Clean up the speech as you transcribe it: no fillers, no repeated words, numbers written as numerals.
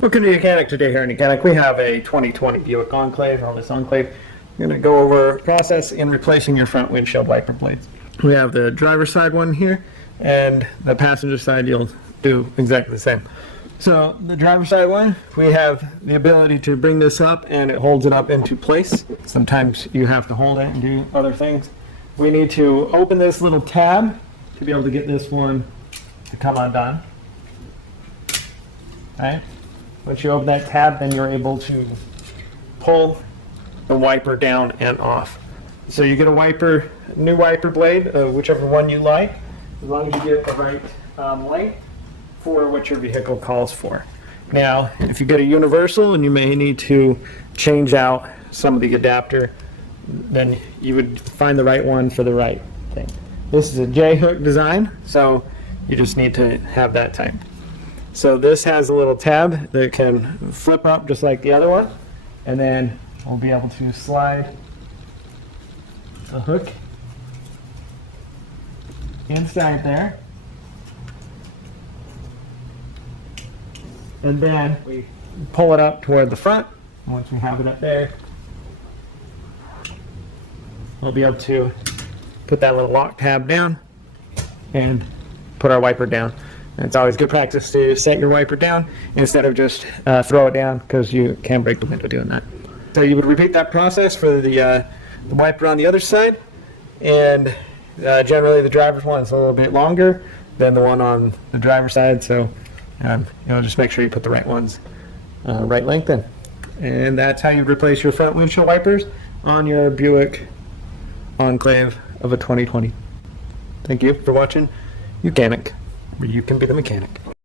Welcome to YOUCANIC. Today here in YOUCANIC we have a 2020 Buick Enclave, or this Enclave. I'm going to go over process in replacing your front windshield wiper blades. We have the driver's side one here, and the passenger side you'll do exactly the same. So the driver's side one, we have the ability to bring this up and it holds it up into place. Sometimes you have to hold it and do other things. We need to open this little tab to be able to get this one to come undone. Right? Once you open that tab, then you're able to pull the wiper down and off. So you get a new wiper blade, whichever one you like, as long as you get the right length for what your vehicle calls for. Now, if you get a universal and you may need to change out some of the adapter, then you would find the right one for the right thing. This is a J-hook design, so you just need to have that type. So this has a little tab that can flip up just like the other one, and then we'll be able to slide the hook inside there, and then we pull it up toward the front. Once we have it up there, we'll be able to put that little lock tab down and put our wiper down. And it's always good practice to set your wiper down instead of just throw it down, because you can break the window doing that. So you would repeat that process for the wiper on the other side, and generally the driver's one is a little bit longer than the one on the driver's side, so just make sure you put the right ones right length in. And that's how you replace your front windshield wipers on your Buick Enclave of a 2020. Thank you for watching YOUCANIC, where you can be the mechanic.